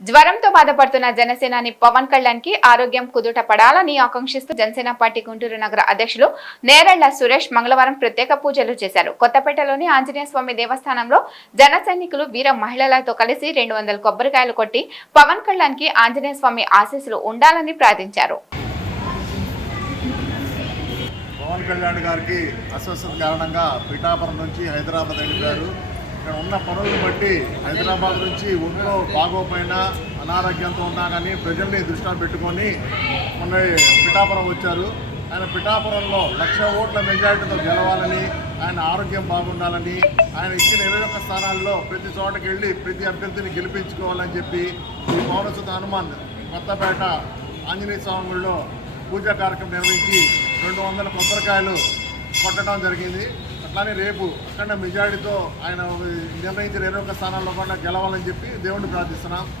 జ్వరంతో బాధపడుతున్న జనసేనాని పవన్ కళ్యాణ్కి ఆరోగ్యం కుదుట పడాలని ఆకాంక్షిస్తూ జనసేన పార్టీ గుంటూరు నగర అధ్యక్షులు నేరళ్ళ సురేష్ మంగళవారం ప్రత్యేక పూజలు చేశారు. కొత్తపేటలోని ఆంజనేయ స్వామి దేవస్థానంలో జన సైనికులు వీర మహిళలతో కలిసి రెండు వందల కొబ్బరికాయలు కొట్టి పవన్ కళ్యాణ్కి ఆంజనేయ స్వామి ఆశీస్సులు ఉండాలని ప్రార్థించారు. పవన్ కళ్యాణ్ గారికి అస్వస్థత కారణంగా పిఠాపురం నుంచి హైదరాబాద్ వెళ్ళిపోయారు. ఇక్కడ ఉన్న పనులను బట్టి హైదరాబాద్ నుంచి ఒంట్లో బాగోపోయినా అనారోగ్యంతో ఉన్నా కానీ ప్రజల్ని దృష్టిలో పెట్టుకొని మొన్న పిఠాపురం వచ్చారు. ఆయన పిఠాపురంలో లక్ష ఓట్ల మెజారిటీతో గెలవాలని ఆయన ఆరోగ్యం బాగుండాలని ఆయన ఇచ్చిన ఇరవై ఒక్క స్థానాల్లో ప్రతి చోటకి వెళ్ళి ప్రతి అభ్యర్థిని గెలిపించుకోవాలని చెప్పి ఈ పౌరసుత హనుమాన్ కొత్తపేట ఆంజనేయ స్వామి గుడిలో పూజా కార్యక్రమం నిర్వహించి రెండు వందల కొబ్బరికాయలు కొట్టడం జరిగింది. అట్లానే రేపు అక్కడ మెజారిటీతో ఆయన నిర్ణయించిన ఇరవై ఒక్క స్థానాల్లో కూడా గెలవాలని చెప్పి దేవుణ్ణి ప్రార్థిస్తున్నాం.